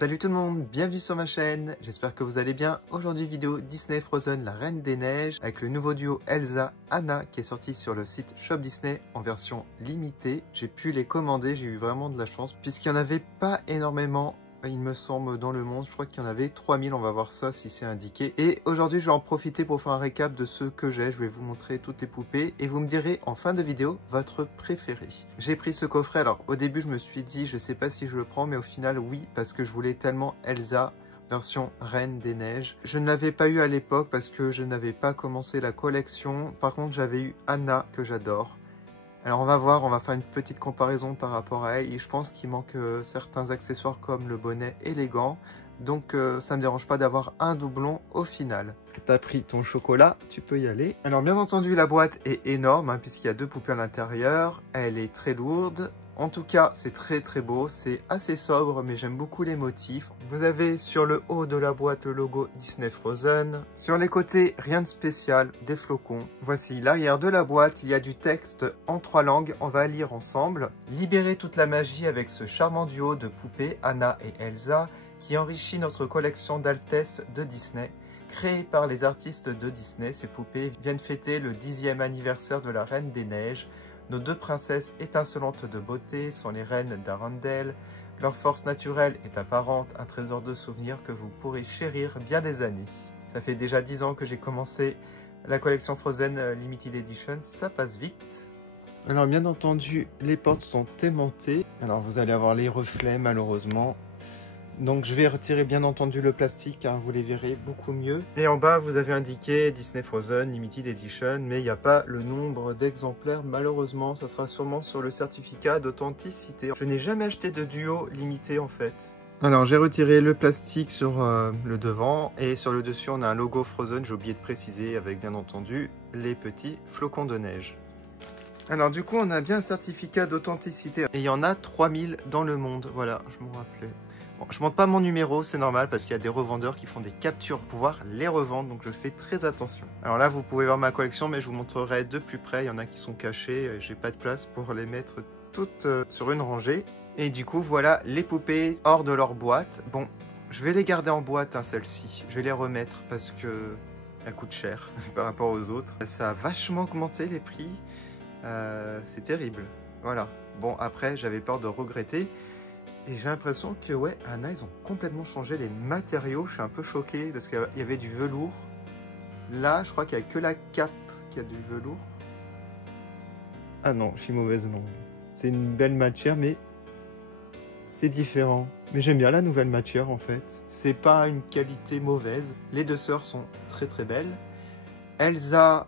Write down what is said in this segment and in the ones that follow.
Salut tout le monde, bienvenue sur ma chaîne, j'espère que vous allez bien. Aujourd'hui vidéo Disney Frozen, la Reine des Neiges, avec le nouveau duo Elsa-Anna qui est sorti sur le site Shop Disney en version limitée. J'ai pu les commander, j'ai eu vraiment de la chance puisqu'il n'y en avait pas énormément. Il me semble dans le monde, je crois qu'il y en avait 3000, on va voir ça si c'est indiqué. Et aujourd'hui je vais en profiter pour faire un récap de ceux que j'ai, je vais vous montrer toutes les poupées et vous me direz en fin de vidéo votre préféré. J'ai pris ce coffret, alors au début je me suis dit je sais pas si je le prends mais au final oui parce que je voulais tellement Elsa version Reine des Neiges. Je ne l'avais pas eu à l'époque parce que je n'avais pas commencé la collection, par contre j'avais eu Anna que j'adore. Alors on va voir, on va faire une petite comparaison par rapport à elle et je pense qu'il manque certains accessoires comme le bonnet et les gants. Donc ça me dérange pas d'avoir un doublon au final. T'as pris ton chocolat, tu peux y aller. Alors bien entendu la boîte est énorme hein, puisqu'il y a deux poupées à l'intérieur. Elle est très lourde. En tout cas, c'est très beau, c'est assez sobre, mais j'aime beaucoup les motifs. Vous avez sur le haut de la boîte le logo Disney Frozen. Sur les côtés, rien de spécial, des flocons. Voici l'arrière de la boîte, il y a du texte en 3 langues, on va lire ensemble. Libérez toute la magie avec ce charmant duo de poupées, Anna et Elsa, qui enrichit notre collection d'Altesse de Disney. Créées par les artistes de Disney, ces poupées viennent fêter le 10e anniversaire de la Reine des Neiges. Nos deux princesses étincelantes de beauté sont les reines d'Arendelle. Leur force naturelle est apparente, un trésor de souvenirs que vous pourrez chérir bien des années. Ça fait déjà 10 ans que j'ai commencé la collection Frozen Limited Edition, ça passe vite. Alors bien entendu, les portes sont aimantées. Alors vous allez avoir les reflets malheureusement. Donc je vais retirer bien entendu le plastique, hein, vous les verrez beaucoup mieux. Et en bas vous avez indiqué Disney Frozen Limited Edition, mais il n'y a pas le nombre d'exemplaires malheureusement, ça sera sûrement sur le certificat d'authenticité. Je n'ai jamais acheté de duo limité en fait. Alors j'ai retiré le plastique sur le devant et sur le dessus on a un logo Frozen, j'ai oublié de préciser avec bien entendu les petits flocons de neige. Alors du coup on a bien un certificat d'authenticité et il y en a 3000 dans le monde, voilà je m'en rappelais. Bon, je ne montre pas mon numéro, c'est normal parce qu'il y a des revendeurs qui font des captures pour pouvoir les revendre, donc je fais très attention. Alors là, vous pouvez voir ma collection, mais je vous montrerai de plus près. Il y en a qui sont cachés, j'ai pas de place pour les mettre toutes sur une rangée. Et du coup, voilà les poupées hors de leur boîte. Bon, je vais les garder en boîte, hein, celles-ci. Je vais les remettre parce que elles coûtent cher par rapport aux autres. Ça a vachement augmenté les prix. C'est terrible. Voilà. Bon, après, j'avais peur de regretter. Et j'ai l'impression que, ouais, Anna, ils ont complètement changé les matériaux. Je suis un peu choqué parce qu'il y avait du velours. Là, je crois qu'il n'y a que la cape qui a du velours. Ah non, je suis mauvaise langue. C'est une belle matière, mais c'est différent. Mais j'aime bien la nouvelle matière, en fait. C'est pas une qualité mauvaise. Les deux sœurs sont très belles. Elsa...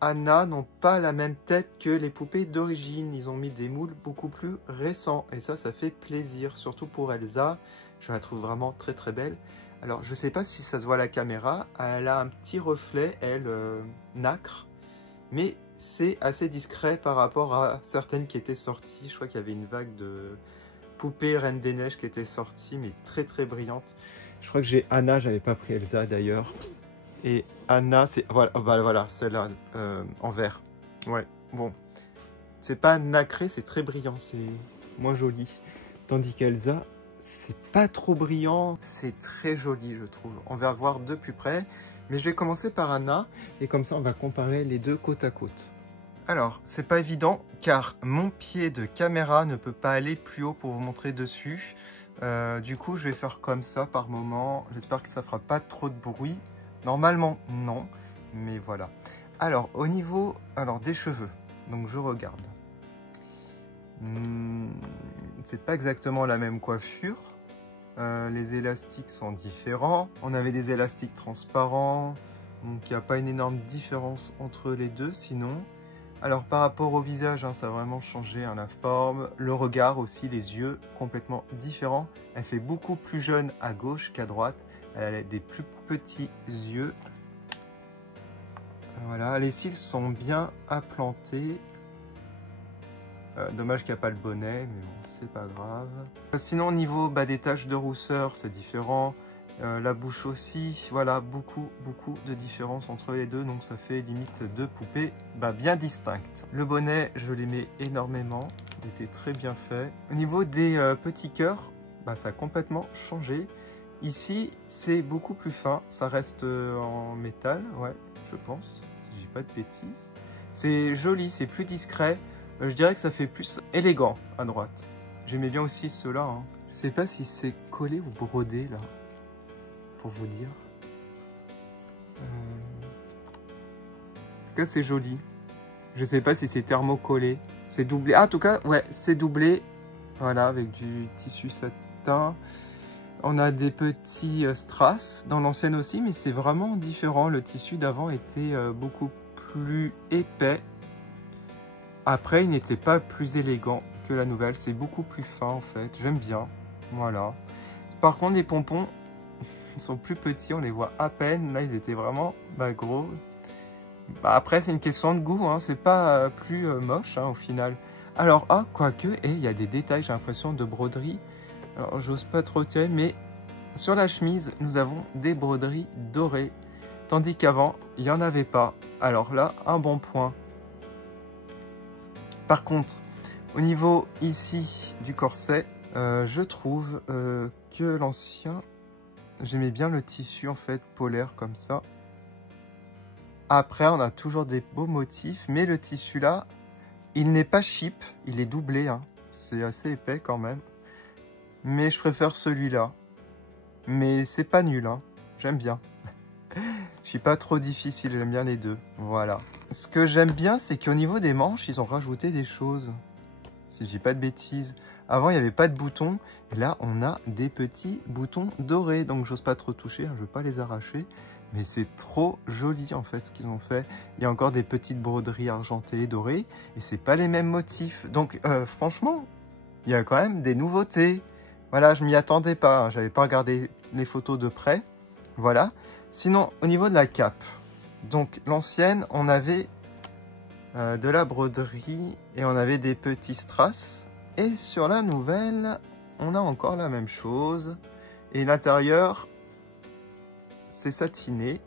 Anna n'ont pas la même tête que les poupées d'origine. Ils ont mis des moules beaucoup plus récents. Et ça fait plaisir. Surtout pour Elsa. Je la trouve vraiment très belle. Alors, je ne sais pas si ça se voit à la caméra. Elle a un petit reflet, elle, nacre. Mais c'est assez discret par rapport à certaines qui étaient sorties. Je crois qu'il y avait une vague de poupées Reine des Neiges qui était sortie, mais très brillante. Je crois que j'ai Anna, j'avais pas pris Elsa d'ailleurs. Et Anna, c'est voilà celle-là en vert. Ouais, bon. C'est pas nacré, c'est très brillant, c'est moins joli. Tandis qu'Elsa, c'est pas trop brillant, c'est très joli, je trouve. On va voir de plus près. Mais je vais commencer par Anna. Et comme ça, on va comparer les deux côte à côte. Alors, c'est pas évident, car mon pied de caméra ne peut pas aller plus haut pour vous montrer dessus. Du coup, je vais faire comme ça par moment. J'espère que ça fera pas trop de bruit. Normalement, non, mais voilà. Alors, au niveau des cheveux, donc je regarde. C'est pas exactement la même coiffure. Les élastiques sont différents. On avait des élastiques transparents, donc il n'y a pas une énorme différence entre les deux, sinon. Alors, par rapport au visage, hein, ça a vraiment changé, hein, la forme, le regard aussi, les yeux complètement différents. Elle fait beaucoup plus jeune à gauche qu'à droite. Elle a des plus petits yeux. Voilà, les cils sont bien implantés. Dommage qu'il n'y a pas le bonnet, mais bon, c'est pas grave. Sinon, au niveau des taches de rousseur, c'est différent. La bouche aussi, voilà, beaucoup de différence entre les deux. Donc ça fait limite deux poupées bien distinctes. Le bonnet, je l'aimais énormément. Il était très bien fait. Au niveau des petits cœurs, ça a complètement changé. Ici, c'est beaucoup plus fin. Ça reste en métal, ouais, je pense, si je dis pas de bêtises. C'est joli, c'est plus discret. Je dirais que ça fait plus élégant à droite. J'aimais bien aussi ceux-là. Hein. Je sais pas si c'est collé ou brodé, là, pour vous dire. En tout cas, c'est joli. Je sais pas si c'est thermocollé. C'est doublé. Ah, en tout cas, ouais, c'est doublé. Voilà, avec du tissu satin. On a des petits strass dans l'ancienne aussi, mais c'est vraiment différent. Le tissu d'avant était beaucoup plus épais. Après, il n'était pas plus élégant que la nouvelle. C'est beaucoup plus fin, en fait. J'aime bien. Voilà. Par contre, les pompons, ils sont plus petits. On les voit à peine. Là, ils étaient vraiment gros. Après, c'est une question de goût. Hein. C'est pas plus moche, hein, au final. Alors, quoique, et il y a des détails, j'ai l'impression, de broderie. Alors, j'ose pas trop tirer, mais sur la chemise, nous avons des broderies dorées. Tandis qu'avant, il n'y en avait pas. Alors là, un bon point. Par contre, au niveau ici du corset, je trouve que l'ancien, j'aimais bien le tissu en fait polaire comme ça. Après, on a toujours des beaux motifs, mais le tissu là, il n'est pas cheap, il est doublé. Hein. C'est assez épais quand même. Mais je préfère celui-là. Mais c'est pas nul, hein. J'aime bien. Je suis pas trop difficile, j'aime bien les deux. Voilà. Ce que j'aime bien, c'est qu'au niveau des manches, ils ont rajouté des choses. Si je dis pas de bêtises. Avant, il n'y avait pas de boutons. Et là, on a des petits boutons dorés. Donc, j'ose pas trop toucher, hein, je veux pas les arracher. Mais c'est trop joli, en fait, ce qu'ils ont fait. Il y a encore des petites broderies argentées, dorées. Et c'est pas les mêmes motifs. Donc, franchement, il y a quand même des nouveautés. Voilà, je m'y attendais pas. Hein, j'avais pas regardé les photos de près. Voilà. Sinon, au niveau de la cape, donc l'ancienne, on avait de la broderie et on avait des petits strass. Et sur la nouvelle, on a encore la même chose. Et l'intérieur, c'est satiné.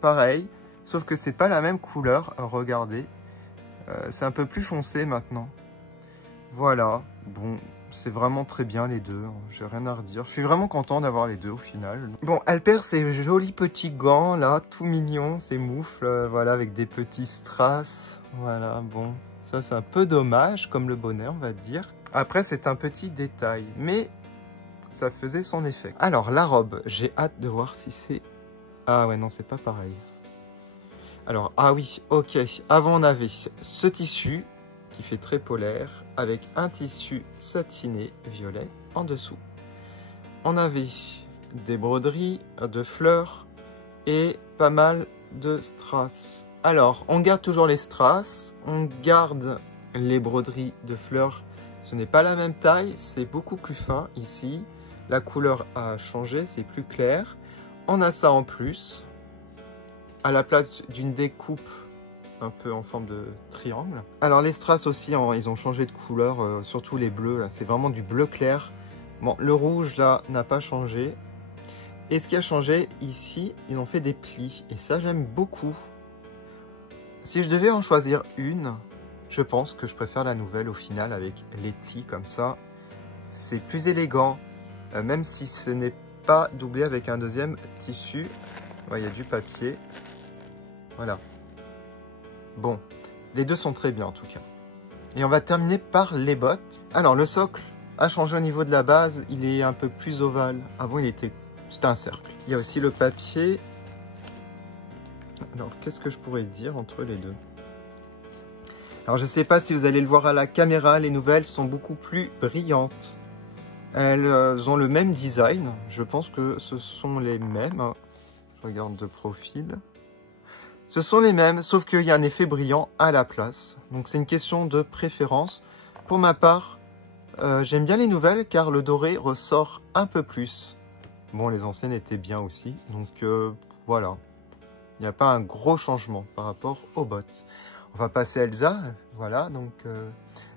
Pareil, sauf que c'est pas la même couleur. Regardez, c'est un peu plus foncé maintenant. Voilà, bon, c'est vraiment très bien les deux, hein. J'ai rien à redire. Je suis vraiment content d'avoir les deux au final. Bon, elle perd ses jolis petits gants là, tout mignons, ces moufles, voilà, avec des petits strass. Voilà, bon, ça c'est un peu dommage, comme le bonnet on va dire. Après c'est un petit détail, mais ça faisait son effet. Alors la robe, j'ai hâte de voir si c'est... Ah ouais, non, c'est pas pareil. Alors, ah oui, ok, avant on avait ce tissu qui fait très polaire, avec un tissu satiné violet en dessous. On avait des broderies de fleurs et pas mal de strass. Alors, on garde toujours les strass, on garde les broderies de fleurs. Ce n'est pas la même taille, c'est beaucoup plus fin ici. La couleur a changé, c'est plus clair. On a ça en plus, à la place d'une découpe un peu en forme de triangle. Alors les strass aussi, ils ont changé de couleur, surtout les bleus, c'est vraiment du bleu clair. Bon, le rouge là n'a pas changé. Et ce qui a changé ici, ils ont fait des plis. Et ça, j'aime beaucoup. Si je devais en choisir une, je pense que je préfère la nouvelle au final avec les plis comme ça. C'est plus élégant, même si ce n'est pas doublé avec un deuxième tissu. Ouais, il y a du papier. Voilà. Bon, les deux sont très bien en tout cas. Et on va terminer par les bottes. Alors le socle a changé au niveau de la base, il est un peu plus ovale. Avant c'était un cercle. Il y a aussi le papier. Alors qu'est-ce que je pourrais dire entre les deux? Alors je ne sais pas si vous allez le voir à la caméra, les nouvelles sont beaucoup plus brillantes. Elles ont le même design, je pense que ce sont les mêmes. Je regarde de profil. Ce sont les mêmes, sauf qu'il y a un effet brillant à la place. Donc c'est une question de préférence. Pour ma part, j'aime bien les nouvelles car le doré ressort un peu plus. Bon, les anciennes étaient bien aussi. Donc voilà. Il n'y a pas un gros changement par rapport aux bottes. On va passer à Elsa. Voilà, donc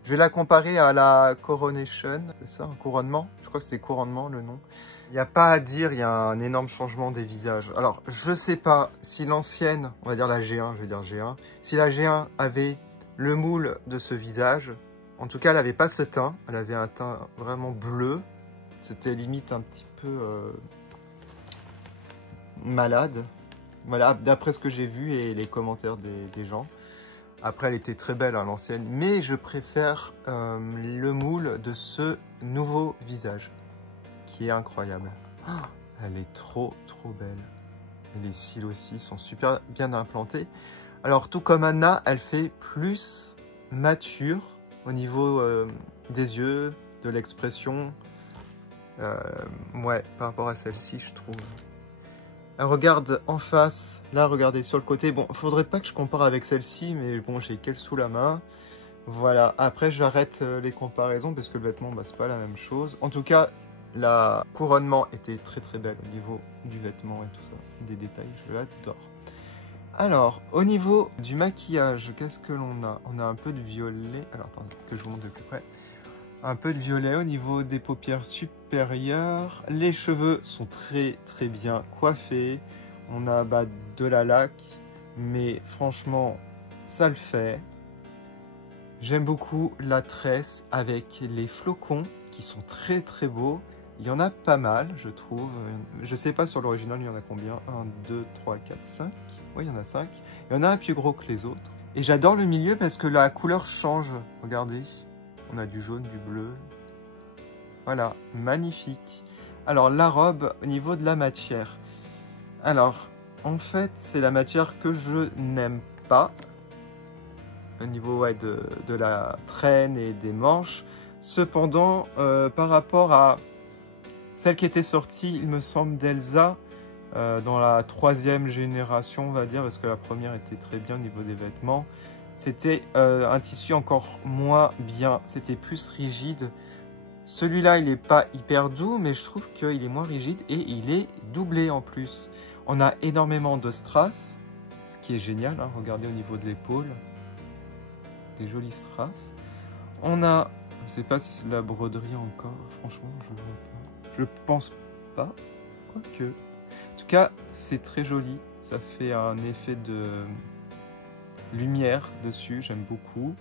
je vais la comparer à la Coronation. C'est ça, un couronnement? Je crois que c'était couronnement le nom. Il n'y a pas à dire, il y a un énorme changement des visages. Alors, je ne sais pas si l'ancienne, on va dire la G1, je vais dire G1, si la G1 avait le moule de ce visage, en tout cas, elle n'avait pas ce teint, elle avait un teint vraiment bleu, C'était limite un petit peu malade. Voilà, d'après ce que j'ai vu et les commentaires des gens. Après, elle était très belle, hein, l'ancienne. Mais je préfère le moule de ce nouveau visage, qui est incroyable. Ah, elle est trop belle. Et les cils aussi sont super bien implantés. Alors, tout comme Anna, elle fait plus mature au niveau des yeux, de l'expression. Ouais, par rapport à celle-ci, je trouve. Elle regarde en face. Là, regardez sur le côté. Bon, faudrait pas que je compare avec celle-ci, mais bon, j'ai qu'elle sous la main. Voilà. Après, j'arrête les comparaisons parce que le vêtement, bah, c'est pas la même chose. En tout cas, la couronnement était très belle au niveau du vêtement et tout ça. Des détails, je l'adore. Alors, au niveau du maquillage, qu'est-ce que l'on a? On a un peu de violet. Alors, attendez, que je vous montre de plus près. Un peu de violet au niveau des paupières supérieures. Les cheveux sont très bien coiffés. On a de la laque, mais franchement, ça le fait. J'aime beaucoup la tresse avec les flocons qui sont très beaux. Il y en a pas mal, je trouve. Je sais pas sur l'original, il y en a combien? 1, 2, 3, 4, 5. Oui, il y en a 5. Il y en a un plus gros que les autres. Et j'adore le milieu parce que la couleur change. Regardez. On a du jaune, du bleu. Voilà, magnifique. Alors, la robe, au niveau de la matière. Alors, en fait, c'est la matière que je n'aime pas. Au niveau ouais, de la traîne et des manches. Cependant, par rapport à celle qui était sortie, il me semble, d'Elsa, dans la 3e génération, on va dire, parce que la première était très bien au niveau des vêtements. C'était un tissu encore moins bien, c'était plus rigide. Celui-là, il n'est pas hyper doux, mais je trouve qu'il est moins rigide et il est doublé en plus. On a énormément de strass, ce qui est génial, hein. Regardez au niveau de l'épaule, des jolis strass. On a, je ne sais pas si c'est de la broderie encore, franchement, je ne vois pas. Je pense pas, quoique. En tout cas, c'est très joli, ça fait un effet de lumière dessus, j'aime beaucoup.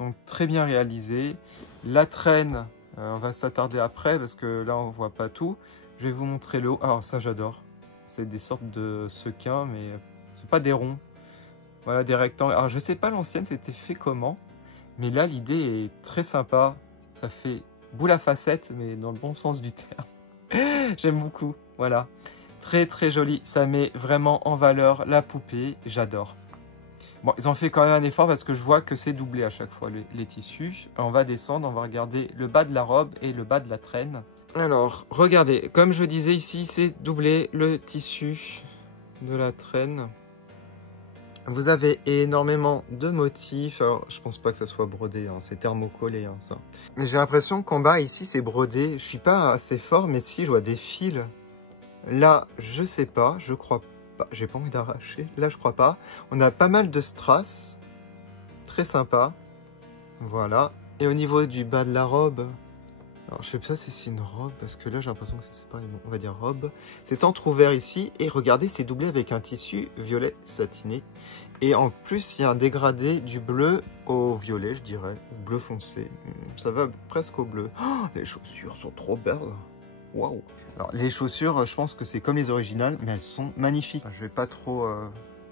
Donc très bien réalisé. La traîne, on va s'attarder après parce que là on voit pas tout. Je vais vous montrer le haut. Alors ça j'adore. C'est des sortes de sequins, mais c'est pas des ronds. Voilà, des rectangles. Alors je sais pas l'ancienne c'était fait comment, mais là l'idée est très sympa. Ça fait boule à facettes, mais dans le bon sens du terme. J'aime beaucoup. Voilà, très joli. Ça met vraiment en valeur la poupée. J'adore. Bon, ils ont fait quand même un effort parce que je vois que c'est doublé à chaque fois les tissus. On va descendre, on va regarder le bas de la robe et le bas de la traîne. Alors, regardez, comme je disais ici, c'est doublé le tissu de la traîne. Vous avez énormément de motifs. Alors, je pense pas que ça soit brodé, hein, c'est thermocollé, hein, ça. J'ai l'impression qu'en bas, ici, c'est brodé. Je suis pas assez fort, mais si, je vois des fils. Là, je sais pas, je crois pas. J'ai pas envie d'arracher. Là, je crois pas. On a pas mal de strass. Très sympa. Voilà. Et au niveau du bas de la robe, alors je sais pas si c'est une robe, parce que là, j'ai l'impression que c'est pas une, on va dire robe. C'est entrouvert ici. Et regardez, c'est doublé avec un tissu violet satiné. Et en plus, il y a un dégradé du bleu au violet, je dirais. Bleu foncé. Ça va presque au bleu. Oh, les chaussures sont trop belles. Waouh! Alors, les chaussures, je pense que c'est comme les originales, mais elles sont magnifiques. Je vais pas trop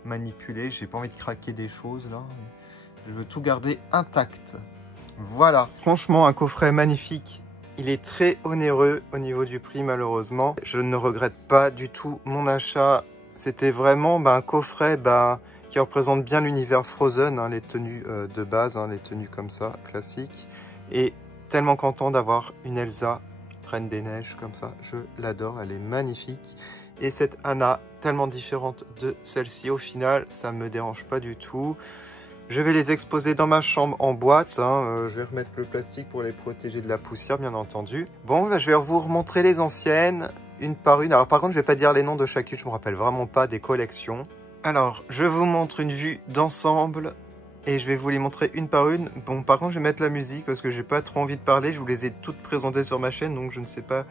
manipuler, j'ai pas envie de craquer des choses là. Je veux tout garder intact. Voilà. Franchement, un coffret magnifique. Il est très onéreux au niveau du prix, malheureusement. Je ne regrette pas du tout mon achat. C'était vraiment un coffret qui représente bien l'univers Frozen, hein, les tenues de base, hein, les tenues comme ça, classiques. Et tellement content d'avoir une Elsa Reine des Neiges comme ça, je l'adore, elle est magnifique. Et cette Anna, tellement différente de celle-ci, au final, ça me dérange pas du tout. Je vais les exposer dans ma chambre en boîte, hein. Je vais remettre le plastique pour les protéger de la poussière, bien entendu. Bon, je vais vous remontrer les anciennes, une par une. Alors par contre, je vais pas dire les noms de chacune, je me rappelle vraiment pas des collections. Alors, je vous montre une vue d'ensemble. Et je vais vous les montrer une par une. Bon, par contre, je vais mettre la musique parce que j'ai pas trop envie de parler. Je vous les ai toutes présentées sur ma chaîne, donc je ne sais pas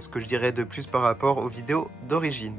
ce que je dirais de plus par rapport aux vidéos d'origine.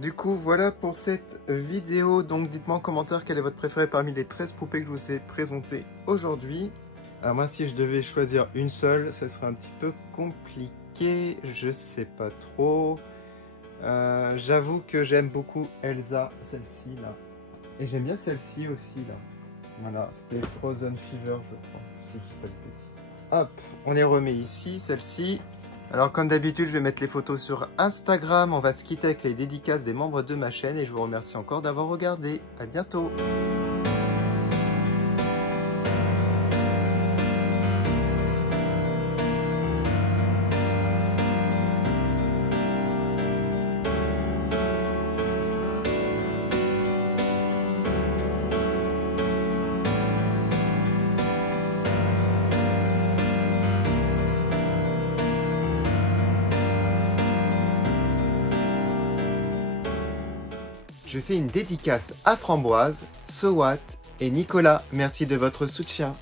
Du coup, voilà pour cette vidéo. Donc, dites-moi en commentaire quel est votre préféré parmi les 13 poupées que je vous ai présentées aujourd'hui. Alors moi, si je devais choisir une seule, ça serait un petit peu compliqué. Je sais pas trop. J'avoue que j'aime beaucoup Elsa, celle-ci là. Et j'aime bien celle-ci aussi là. Voilà, c'était Frozen Fever, je crois, si je dis pas de bêtises. Hop, on les remet ici, celle-ci. Alors comme d'habitude, je vais mettre les photos sur Instagram. On va se quitter avec les dédicaces des membres de ma chaîne et je vous remercie encore d'avoir regardé. À bientôt. Je fais une dédicace à Framboise, Sowat et Nicolas. Merci de votre soutien.